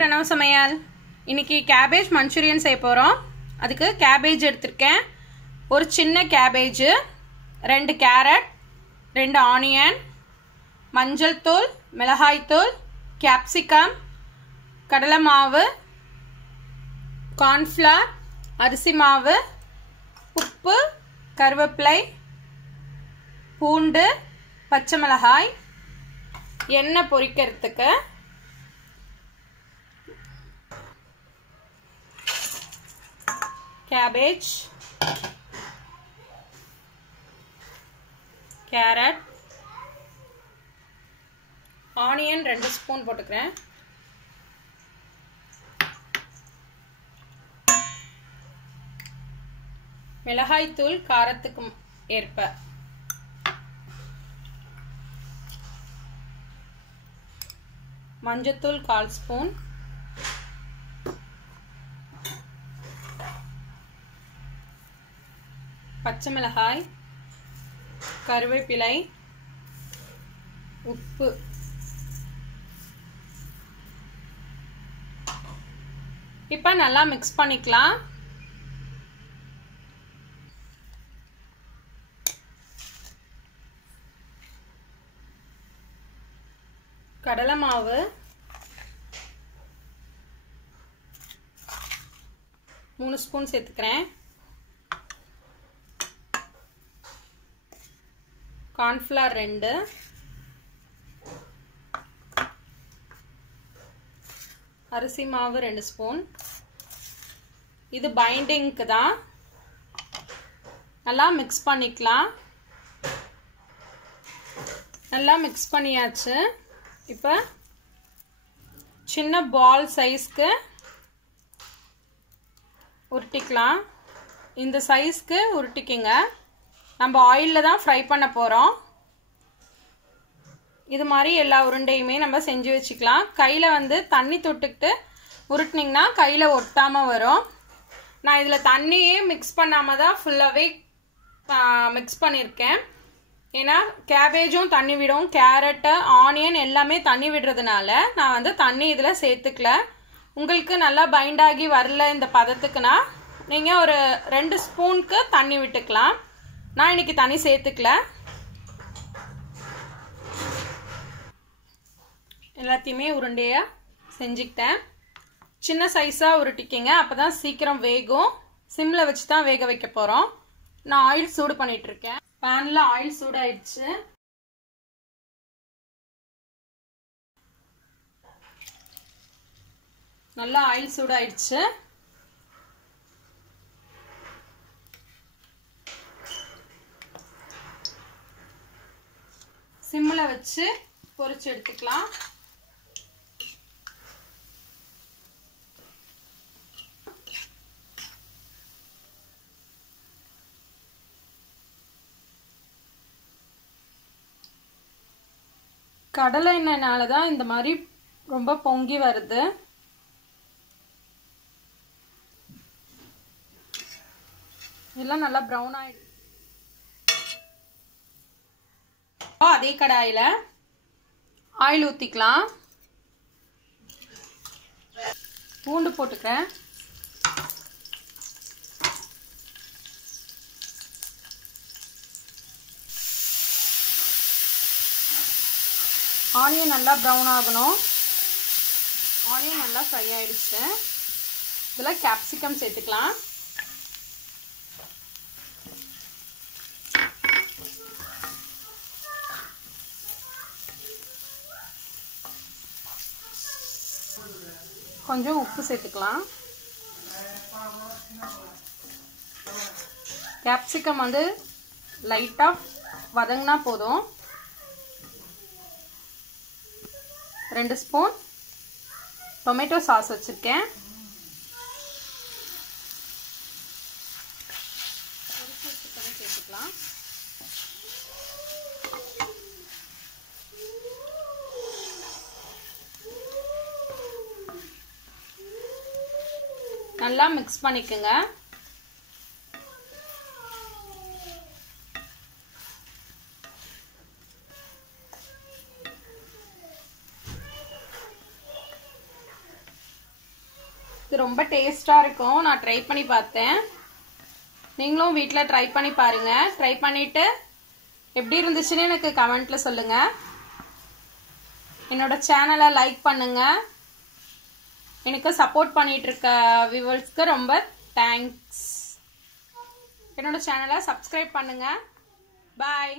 to Pranav Samayal. இன்னைக்கு cabbage manchurian செய்ய போறோம். அதுக்கு cabbage எடுத்துர்க்கேன். ஒரு சின்ன cabbage, 2 carrot, 2 onion, மஞ்சள் தூள், மிளகாய் தூள், capsicum, கடலை மாவு, corn flour, அரிசி மாவு, உப்பு, கறிவேப்பிலை, பூண்டு, பச்சை மிளகாய், எண்ணெய் பொரிக்கிறதுக்கு cabbage, carrot, onion 2 ஸ்பூன் போட்டுக்கிறேன். மிளகாய் தூள் காரத்துக்கு ஏற்ப, மஞ்சத்தூள் 1/4 ஸ்பூன், பச்சை மிளகாய், கறிவேப்பிலை, உப்பு, இப்போ நல்லா மிக்ஸ் பண்ணிக்கலாம். கடலை மாவு 3 ஸ்பூன் சேர்த்துக்கிறேன். corn flour 2, அரிசி மாவு 2 ஸ்பூன். இது பைண்டிங்க்கு தான். நல்லா மிக்ஸ் பண்ணிக்கலாம். நல்லா மிக்ஸ் பண்ணியாச்சு. இப்போ சின்ன பால் சைஸ்க்கு உருட்டிக்கலாம். இந்த சைஸ்க்கு உருட்டிக்கிங்க. நம்ம ஆயிலில் தான் ஃப்ரை பண்ண போகிறோம். இது மாதிரி எல்லா உருண்டையுமே நம்ம செஞ்சு வச்சுக்கலாம். கையில் தண்ணி தொட்டுக்கிட்டு உருட்டினிங்கன்னா கையில் ஒட்டாமல் வரும். நான் இதில் தண்ணியே மிக்ஸ் பண்ணாமல் தான் ஃபுல்லாகவே மிக்ஸ் பண்ணியிருக்கேன். ஏன்னா கேபேஜும் தண்ணி விடும், கேரட்டு, ஆனியன் எல்லாமே தண்ணி விடுறதுனால நான் தண்ணி இதில் சேர்த்துக்கல. உங்களுக்கு நல்லா பைண்டாகி வரல இந்த பதத்துக்குன்னா நீங்கள் ஒரு 2 ஸ்பூனுக்கு தண்ணி விட்டுக்கலாம். நான் இன்னைக்கு தண்ணி சேர்த்துக்கல. எல்லாத்தையுமே உருண்டையாக செஞ்சுக்கிட்டேன். சின்ன சைஸாக உருட்டிக்கிங்க, அப்போ தான் சீக்கிரம் வேகும். சிம்மில் வச்சு தான் வேக வைக்க போகிறோம். நான் ஆயில் சூடு பண்ணிகிட்ருக்கேன். பேனில் ஆயில் சூடாயிடுச்சு. நல்லா ஆயில் சூடாயிடுச்சு. சிம்மில் வச்சு பொரிச்சு எடுத்துக்கலாம். கடலை எண்ணெய்னால தான் இந்த மாதிரி ரொம்ப பொங்கி வருது. எல்லாம் நல்லா ப்ரௌன் ஆயிடுச்சு. அதே கடாயில் ஆயில் ஊற்றிக்கலாம். பூண்டு போட்டுக்கிறேன். ஆனியன் நல்லா ப்ரௌன் ஆகணும். ஆனியன் நல்லா ஃப்ரை ஆயிடுச்சு. இதில் கேப்சிகம் சேர்த்துக்கலாம். கொஞ்சம் உப்பு சேர்த்துக்கலாம். கேப்சிகம் லைட்டாக வதங்கினா போதும். 2 ஸ்பூன் டொமேட்டோ சாஸ் வச்சுருக்கேன். சேர்த்துக்கலாம். நல்லா மிக்ஸ் பண்ணிக்கங்க. இது ரொம்ப டேஸ்ட்டாக இருக்கும். நான் ட்ரை பண்ணி பார்த்தேன். நீங்களும் வீட்டில் ட்ரை பண்ணி பாருங்கள். ட்ரை பண்ணிவிட்டு எப்படி இருந்துச்சுன்னு எனக்கு கமெண்ட்டில் சொல்லுங்கள். என்னோட சேனலை லைக் பண்ணுங்கள். எனக்கு சப்போர்ட் பண்ணிகிட்ருக்க வியூவர்ஸ்க்கு ரொம்ப தேங்க்ஸ். என்னோட சேனலை சப்ஸ்கிரைப் பண்ணுங்கள். பாய்.